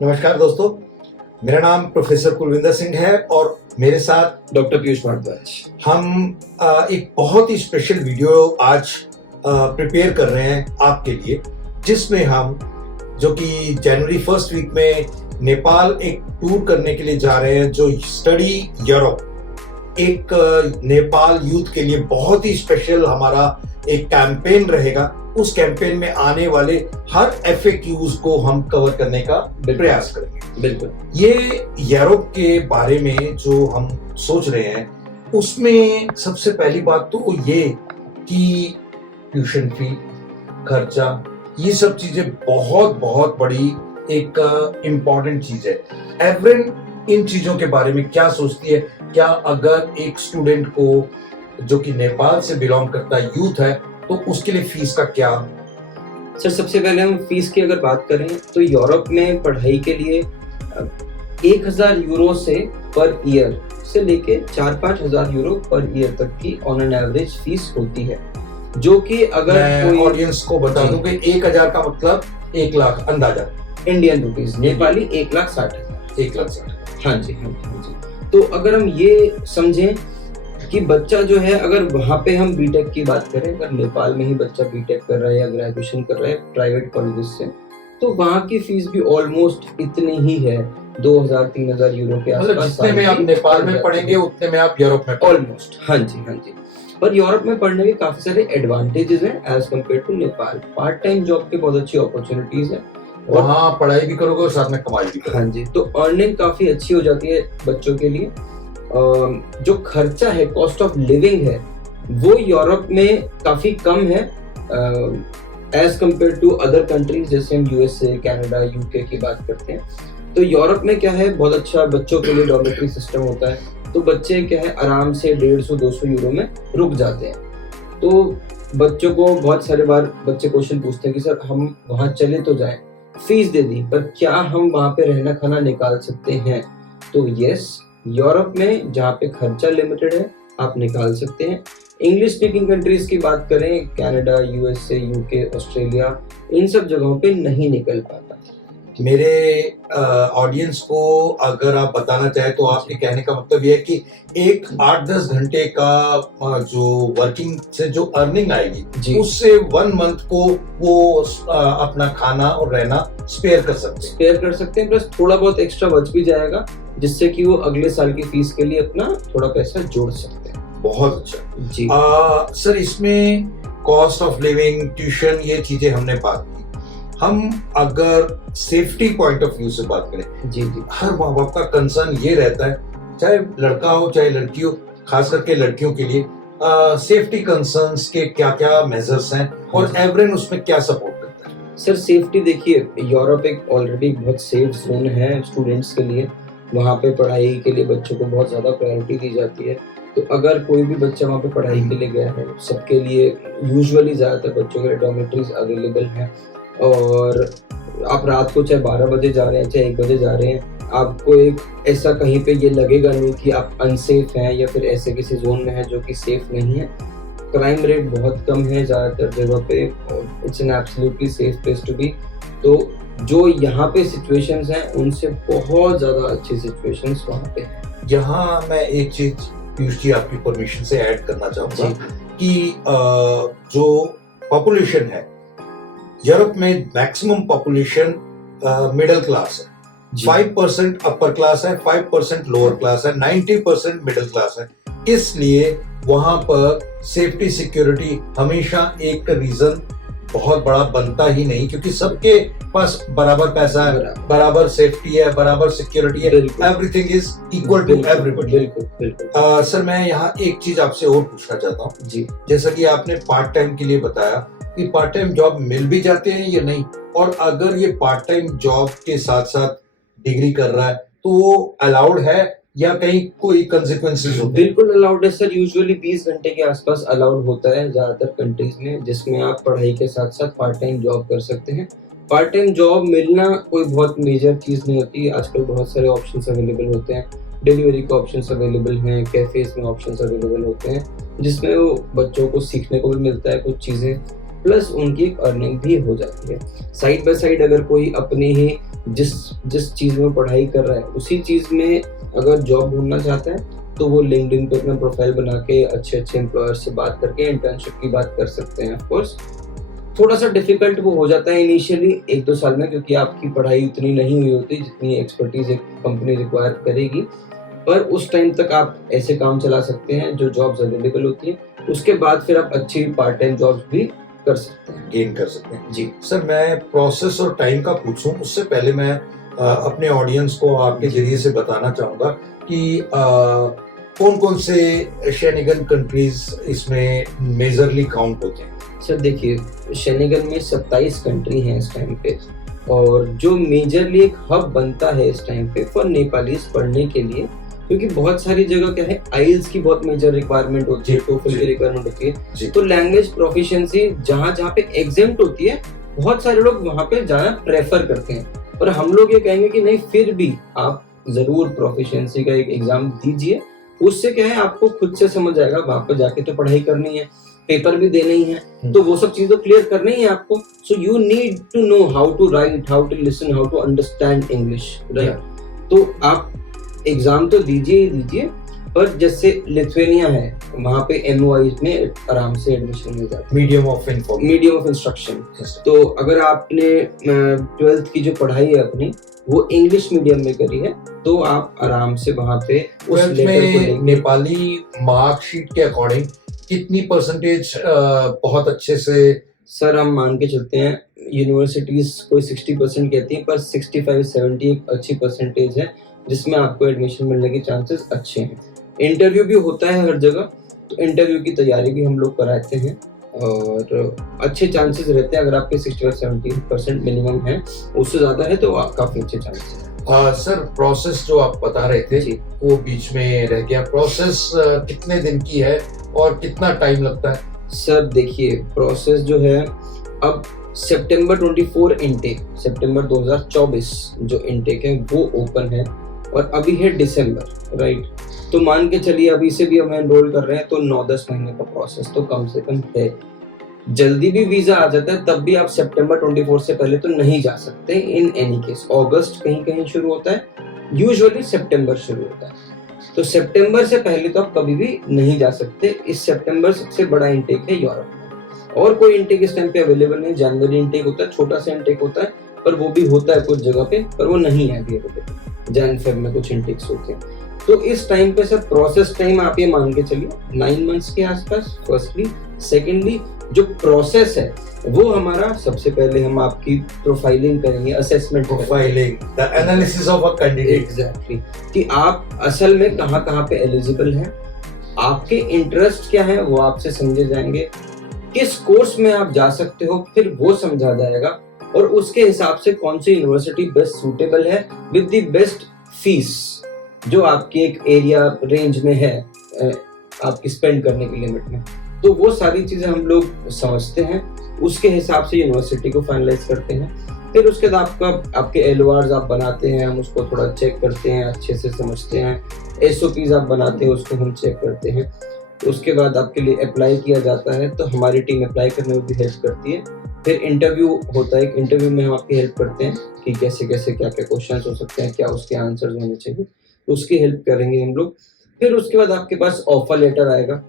नमस्कार दोस्तों, मेरा नाम प्रोफेसर कुलविंदर सिंह है और मेरे साथ डॉक्टर पीयूष भारद्वाज। हम एक बहुत ही स्पेशल वीडियो आज प्रिपेयर कर रहे हैं आपके लिए, जिसमें हम जो कि जनवरी फर्स्ट वीक में नेपाल एक टूर करने के लिए जा रहे हैं, जो स्टडी यूरोप एक नेपाल यूथ के लिए बहुत ही स्पेशल हमारा एक कैंपेन रहेगा। उस कैंपेन में आने वाले हर FAQs को हम कवर करने का प्रयास करेंगे। बिल्कुल, ये यूरोप के बारे में जो हम सोच रहे हैं, उसमें सबसे पहली बात तो ये कि ट्यूशन फी, खर्चा, ये सब चीजें बहुत बहुत बड़ी एक इम्पॉर्टेंट चीज है। एवरेन इन चीजों के बारे में क्या सोचती है? क्या अगर एक स्टूडेंट को जो कि नेपाल से बिलोंग करता है, यूथ है, तो उसके लिए फीस का क्या? सर सबसे पहले हम फीस की अगर बात करें तो यूरोप में पढ़ाई के लिए 1000 यूरो से पर ईयर से लेके 4-5 हजार यूरो पर ईयर तक की ऑन एन एवरेज फीस होती है, जो कि अगर मैं ऑडियंस को बता दूं कि 1000 का मतलब 1 लाख अंदाजा इंडियन रुपीज, नेपाली 1,60,000। 1,60,000। हाँ जी। तो अगर हम ये समझें कि बच्चा जो है, अगर वहाँ पे हम बीटेक की बात करें, अगर नेपाल में ही बच्चा बीटेक कर रहा है या ग्रेजुएशन कर रहा है प्राइवेट कॉलेजेस से, तो वहाँ की फीस भी ऑलमोस्ट इतनी ही है, 2,000-3,000 यूरो के आसपास। मतलब जितने में आप नेपाल में पढ़ेंगे उतने में आप यूरोप में ऑलमोस्ट। हाँ जी। पर यूरोप में पढ़ने के काफी सारे एडवांटेजेस हैं as compare to Nepal. Part time job की बहुत अच्छी अपॉर्चुनिटीज है, वहाँ पढ़ाई भी करोगे और साथ में कमाई भी करोगे। हाँ जी, तो अर्निंग काफी अच्छी हो जाती है बच्चों के लिए। जो खर्चा है, कॉस्ट ऑफ लिविंग है, वो यूरोप में काफी कम है as compare to other countries, जैसे हम USA, कनाडा, UK की बात करते हैं। तो यूरोप में क्या है, बहुत अच्छा बच्चों के लिए डॉर्मेटरी सिस्टम होता है, तो बच्चे क्या है आराम से 150-200 यूरो में रुक जाते हैं। तो बच्चों को बहुत सारे बार बच्चे क्वेश्चन पूछते हैं कि सर हम वहाँ चले तो जाएं, फीस दे दी, पर क्या हम वहाँ पे रहना खाना निकाल सकते हैं? तो यस, यूरोप में जहाँ पे खर्चा लिमिटेड है आप निकाल सकते हैं। इंग्लिश स्पीकिंग कंट्रीज की बात करें, कनाडा, USA, UK, ऑस्ट्रेलिया, इन सब जगहों पे नहीं निकल पाता। मेरे ऑडियंस को अगर आप बताना चाहे तो आपके कहने का मतलब ये है कि एक 8-10 घंटे का जो वर्किंग से जो अर्निंग आएगी, उससे 1 मंथ को वो अपना खाना और रहना स्पेयर कर सकते हैं। प्लस थोड़ा बहुत एक्स्ट्रा बच भी जाएगा, जिससे कि वो अगले साल की फीस के लिए अपना थोड़ा पैसा जोड़ सकते हैं। बहुत अच्छा जी। सर, इसमें कॉस्ट ऑफ लिविंग, ट्यूशन, ये चीजें हमने बात की। हम अगर सेफ्टी पॉइंट ऑफ व्यू से बात करें, जी, हर माँ बाप का कंसर्न ये रहता है, चाहे लड़का हो चाहे लड़की हो, खास करके लड़कियों के लिए सेफ्टी कंसर्न्स के क्या क्या मेजर्स हैं और एवरेन उसमें क्या सपोर्ट करता है? सर सेफ्टी देखिए, यूरोप एक ऑलरेडी बहुत सेफ जोन है स्टूडेंट्स के लिए। वहाँ पे पढ़ाई के लिए बच्चों को बहुत ज्यादा प्रायोरिटी दी जाती है। तो अगर कोई भी बच्चा वहाँ पे पढ़ाई के लिए गया है, सबके लिए यूजुअली ज्यादातर बच्चों के लिए डॉर्मेटरीज अवेलेबल हैं, और आप रात को चाहे 12 बजे जा रहे हैं चाहे 1 बजे जा रहे हैं, आपको एक ऐसा कहीं पे ये लगेगा नहीं कि आप अनसेफ हैं या फिर ऐसे किसी जोन में है जो कि सेफ नहीं है। क्राइम रेट बहुत कम है ज्यादातर जगह पे, it's an absolutely safe place to be. तो जो यहाँ पे सिचुएशंस हैं उनसे बहुत ज्यादा अच्छी सिचुएशंस वहाँ पे हैं। यहाँ मैं एक चीज पीयूष जी आपकी परमिशन से ऐड करना चाहूंगा कि जो पॉपुलेशन है यूरोप में, मैक्सिमम पॉपुलेशन मिडिल क्लास है। 5% अपर क्लास है, 5% लोअर क्लास है, 90% मिडिल क्लास है। इसलिए वहां पर सेफ्टी सिक्योरिटी हमेशा एक रीजन बहुत बड़ा बनता ही नहीं, क्योंकि सबके पास बराबर पैसा है, बराबर सेफ्टी है, बराबर सिक्योरिटी है, everything is equal to everybody. बिल्कुल। सर मैं यहाँ एक चीज आपसे और पूछना चाहता हूँ जी, जैसा कि आपने पार्ट टाइम के लिए बताया कि पार्ट टाइम जॉब मिल भी जाते हैं या नहीं, और अगर ये पार्ट टाइम जॉब के साथ साथ डिग्री कर रहा है तो वो अलाउड है या कहीं कोई कंसिक्वेंसेस होते हैं? बिल्कुल अलाउड है सर, यूजुअली 20 घंटे के आसपास अलाउड होता है ज्यादातर कंट्रीज में, जिसमें आप पढ़ाई के साथ साथ पार्ट टाइम जॉब कर सकते हैं। पार्ट टाइम जॉब मिलना कोई बहुत मेजर चीज नहीं होती। आजकल बहुत सारे ऑप्शंस अवेलेबल होते हैं, डिलीवरी के ऑप्शंस अवेलेबल हैं, कैफेज में ऑप्शंस अवेलेबल होते हैं, जिसमें वो बच्चों को सीखने को भी मिलता है कुछ चीजें, प्लस उनकी एक अर्निंग भी हो जाती है। साइड बाय साइड अगर कोई अपनी ही जिस जिस चीज में पढ़ाई कर रहा है उसी चीज में अगर जॉब ढूंढना चाहता है तो वो लिंक्डइन पे अपना प्रोफाइल बना के अच्छे अच्छे एम्प्लॉयर से बात करके इंटर्नशिप की बात कर सकते हैं। ऑफ कोर्स थोड़ा सा डिफिकल्ट वो हो जाता है इनिशियली 1-2 साल में, क्योंकि आपकी पढ़ाई उतनी नहीं हुई होती जितनी एक्सपर्टीज एक कंपनी रिक्वायर करेगी, पर उस टाइम तक आप ऐसे काम चला सकते हैं जो जॉब्स अवेलेबल होती हैं। उसके बाद फिर आप अच्छी पार्ट टाइम जॉब्स भी कर सकते हैं, गेन कर सकते हैं। जी सर, मैं प्रोसेस और टाइम का पूछूं उससे पहले मैं अपने ऑडियंस को आपके जरिए से बताना चाहूंगा कि कौन कौन से शेनिगन कंट्रीज इसमें मेजरली काउंट होते हैं। सर देखिए, शेनिगन में 27 कंट्री हैं इस टाइम पे, और जो मेजरली एक हब बनता है इस टाइम पे फॉर नेपालीज पढ़ने के लिए, क्योंकि बहुत सारी जगह क्या है, आइल्स की बहुत मेजर रिक्वायरमेंट होती है, टोफल की रिक्वायरमेंट होती है, तो लैंग्वेज प्रोफिशिएंसी जहाँ जहाँ पे एग्जेम्प्ट होती है बहुत सारे लोग वहाँ पे जाना प्रेफर करते हैं। और हम लोग ये कहेंगे कि नहीं, फिर भी आप जरूर प्रोफिशिएंसी का एक एग्जाम दीजिए। उससे क्या है, आपको खुद से समझ आएगा, वहां पर जाके तो पढ़ाई करनी है, पेपर भी देना ही है, तो वो सब चीजें तो क्लियर करनी ही है आपको। So you need to know how to write, how to listen, how to understand English, right. तो आप एग्जाम तो दीजिए ही दीजिए, पर जैसे लिथुआनिया है वहाँ पे MOI में आराम से एडमिशन मिल जाता है, मीडियम ऑफ इंस्ट्रक्शन। तो अगर आपने 12th की जो पढ़ाई है अपनी वो इंग्लिश मीडियम में करी है, तो आप आराम से वहाँ पे उस लेवल को लेंगे। नेपाली मार्कशीट के अकॉर्डिंग कितनी परसेंटेज बहुत अच्छे से? सर हम मान के चलते हैं, यूनिवर्सिटीज कोई 60% कहती है, पर 65-70 एक अच्छी परसेंटेज है जिसमें आपको एडमिशन मिलने के चांसेस अच्छे हैं। इंटरव्यू भी होता है हर जगह, तो इंटरव्यू की तैयारी भी हम लोग कराते हैं और अच्छे चांसेस रहते हैं। अगर आपके 65-70% मिनिमम है, उससे ज्यादा है तो काफी अच्छे चांसेस है। सर, प्रोसेस जो आप बता रहे थे वो बीच में रह गया। प्रोसेस कितने दिन की है और कितना टाइम लगता है? सर देखिए, प्रोसेस जो है, अब सितंबर 24 इनटेक, सितंबर 2024 जो इनटेक है वो ओपन है, और अभी है दिसंबर, राइट। तो मान के चलिए अभी से भी हम एनरोल कर रहे हैं तो 9-10 महीने का प्रोसेस तो कम से कम है। जल्दी भी वीजा आ जाता है, तब भी आप सितंबर 24 से पहले तो नहीं जा सकते। इन एनी केस अगस्त कहीं कहीं शुरू होता है, यूजुअली सितंबर शुरू होता है, तो सितंबर से पहले तो आप कभी भी नहीं जा सकते। इस सितंबर सबसे बड़ा इनटेक है यूरोप में, और कोई इनटेक इस टाइम पे अवेलेबल नहीं। जनवरी इनटेक होता है, छोटा सा इनटेक होता है, पर वो भी होता है कुछ जगह पे, पर वो नहीं है अभी अवेलेबल। जनवरी में कुछ इनटेक्स होते हैं। तो इस टाइम पे सर प्रोसेस टाइम आप ये मान के चलिए 9 मंथ्स के आसपास, फर्स्टली। सेकेंडली, जो प्रोसेस है वो हमारा, सबसे पहले हम आपकी प्रोफाइलिंग करेंगे, assessment profiling, the analysis of a candidate. Exactly, कि आप असल में कहाँ कहाँ पे एलिजिबल हैं, आपके इंटरेस्ट क्या है वो आपसे समझे जाएंगे, किस कोर्स में आप जा सकते हो फिर वो समझा जाएगा, और उसके हिसाब से कौन सी यूनिवर्सिटी बेस्ट सूटेबल है विद द बेस्ट फीस जो आपकी एक एरिया रेंज में है, आपकी स्पेंड करने की लिमिट में। तो वो सारी चीजें हम लोग समझते हैं, उसके हिसाब से यूनिवर्सिटी को फाइनलाइज करते हैं। फिर उसके बाद आपके LORs आप बनाते हैं, हम उसको थोड़ा चेक करते हैं, अच्छे से समझते हैं। SOPs आप बनाते हैं, उसको हम चेक करते हैं। उसके बाद आपके लिए अप्लाई किया जाता है, तो हमारी टीम अप्लाई करने में भी हेल्प करती है। फिर इंटरव्यू होता है, इंटरव्यू में हम आपकी हेल्प करते हैं कि कैसे कैसे क्या क्या क्वेश्चन हो सकते हैं, क्या उसके आंसर्स होने चाहिए, उसकी हेल्प करेंगे हम लोग। फिर उसके बाद आपके पास ऑफर लेटर आएगा।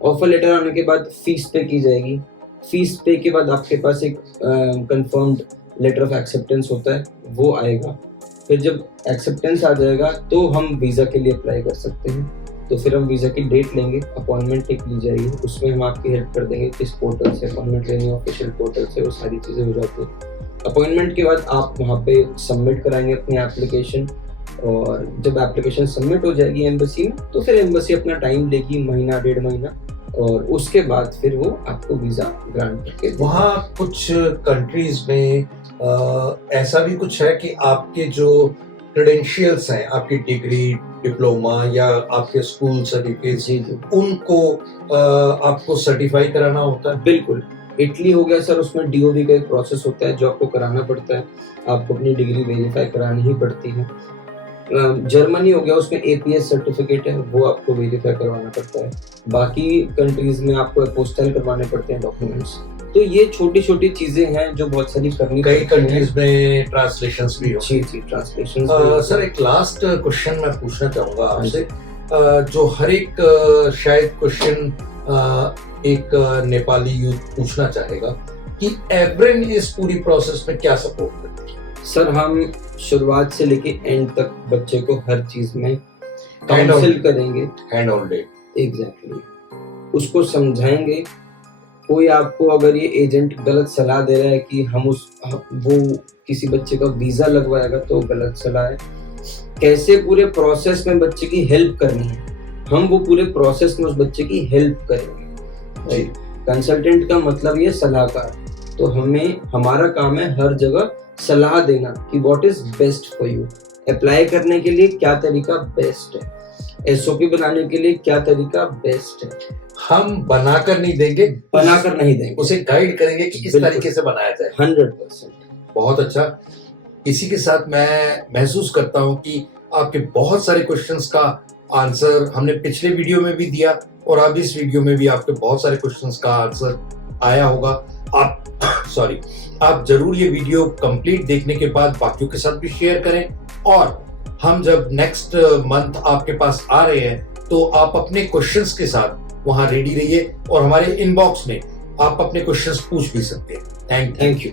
ऑफर लेटर आने के बाद फीस पे की जाएगी। फीस पे के बाद आपके पास एक कंफर्म्ड लेटर ऑफ एक्सेप्टेंस होता है, वो आएगा। फिर जब एक्सेप्टेंस आ जाएगा तो हम वीज़ा के लिए अप्लाई कर सकते हैं। तो फिर हम वीज़ा की डेट लेंगे, अपॉइंटमेंट टिक ली जाएगी, उसमें हम आपकी हेल्प कर देंगे किस पोर्टल से अपॉइंटमेंट लेनी है, ऑफिशियल पोर्टल से, वो सारी चीज़ें हो जाती हैं। अपॉइंटमेंट के बाद आप वहाँ पे सबमिट कराएंगे अपनी एप्लीकेशन, और जब एप्लीकेशन सबमिट हो जाएगी एम्बेसी में, तो फिर एम्बेसी अपना टाइम लेगी, महीना 1.5 महीना, और उसके बाद फिर वो आपको वीज़ा ग्रांट करके। वहाँ कुछ कंट्रीज में ऐसा भी कुछ है कि आपके जो क्रेडेंशियल्स हैं, आपकी डिग्री, डिप्लोमा या आपके स्कूल सर्टिफिकेट, उनको आपको सर्टिफाई कराना होता है? बिल्कुल। इटली हो गया सर, उसमें DOV का एक प्रोसेस होता है जो आपको कराना पड़ता है, आपको अपनी डिग्री वेरीफाई करानी ही पड़ती है। जर्मनी हो गया, उसमें APS सर्टिफिकेट है, वो आपको वेरीफाई करवाना पड़ता है। बाकी कंट्रीज में आपको अपोस्टाइल करवाने पड़ते हैं डॉक्यूमेंट्स, तो ये छोटी छोटी चीजें हैं जो बहुत सारी करनी कई पड़ती हैं। कंट्रीज में ट्रांसलेशंस भी हो। जी जी, ट्रांसलेशन। सर एक लास्ट क्वेश्चन मैं पूछना चाहूंगा हाँ आपसे, जो हर एक शायद क्वेश्चन एक नेपाली यूथ पूछना चाहेगा कि एवरेन इस पूरी प्रोसेस में क्या सपोर्ट करती है? सर हम शुरुआत से लेके एंड तक बच्चे को हर चीज में Hand काउंसिल on- करेंगे। Hand on day. एग्जैक्टली, उसको समझाएंगे। कोई आपको अगर ये एजेंट गलत सलाह दे रहा है कि वो किसी बच्चे का वीजा लगवाएगा, तो गलत सलाह है। कैसे पूरे प्रोसेस में बच्चे की हेल्प करनी है, हम वो पूरे प्रोसेस में उस बच्चे की हेल्प करेंगे। जी। कंसल्टेंट का मतलब ये सलाहकार, तो हमारा काम है हर जगह सलाह देना कि what is best for you, apply करने के लिए क्या तरीका बेस्ट है, एसओपी बनाने के लिए क्या तरीका बेस्ट है। हम बनाकर नहीं देंगे, बनाकर नहीं देंगे, उसे गाइड करेंगे कि किस बिल्कुल। तरीके से बनाया जाए। 100%। बहुत अच्छा। इसी के साथ मैं महसूस करता हूं कि आपके बहुत सारे क्वेश्चंस का आंसर हमने पिछले वीडियो में भी दिया और अब इस वीडियो में भी आपके बहुत सारे क्वेश्चंस का आंसर आया होगा। आप आप जरूर ये वीडियो कंप्लीट देखने के बाद बाकियों के साथ भी शेयर करें, और हम जब नेक्स्ट मंथ आपके पास आ रहे हैं तो आप अपने क्वेश्चंस के साथ वहां रेडी रहिए और हमारे इनबॉक्स में आप अपने क्वेश्चंस पूछ भी सकते हैं। Thank you. Thank you.